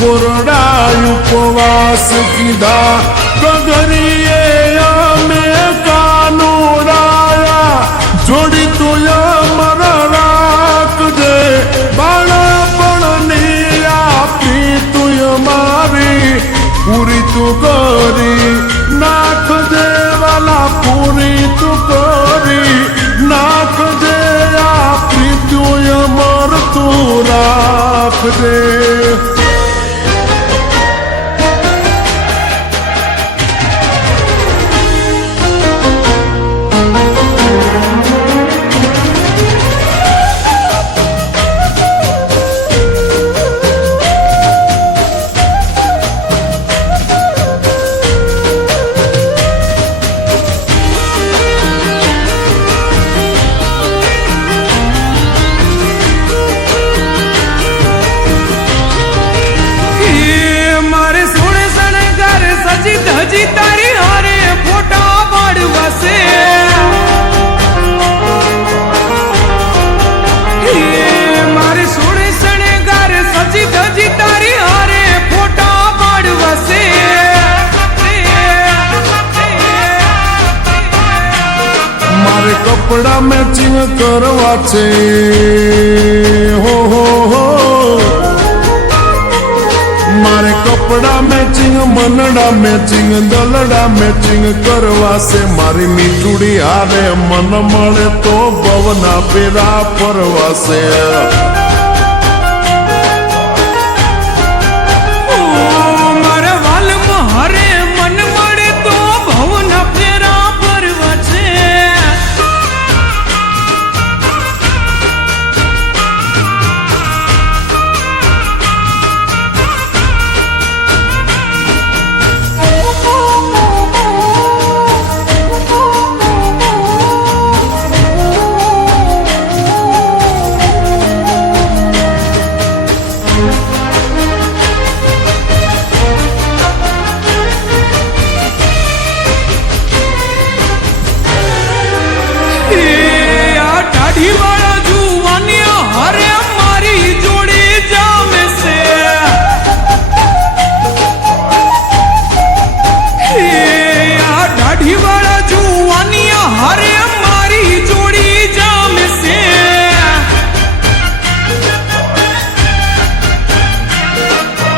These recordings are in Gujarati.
कोरडा उपवास कीधा गगरीए અમે કાનુડાયા જોડી તું અમર રાખજે બાળપણની આપી તું મારી પૂરી તું કરી નાખજે વાલા પૂરી તું કરી નાખજે આપી તું અમર તું રાખજે હજી તારી હારે ફોટા પાડવાશે મારી સોળે શણગાર સજી ધજી તારી હારે ફોટા પાડવાશે મારે કપડા મેચિંગ કરવા છે હો મારે કપડા મેચિંગ મનડા મેચિંગ દલડા મેચિંગ કરવા છે મારી મીઠુડી હારે મન મળે તો ભવના પેરા ફરવાશે મારા વાલમાં હરે મન મળે તો ભવના ફેરા ફરવા છે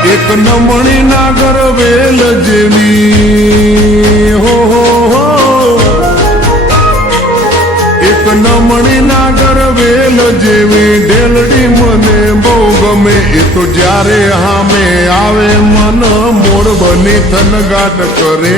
એક નમણી નાગર વેલ જેવી હો એક નમણી નાગર વેલ જેવી ઢેલડી મને બહુ ગમે એ તો જ્યારે હામે આવે મન મોર બની થનગાટ કરે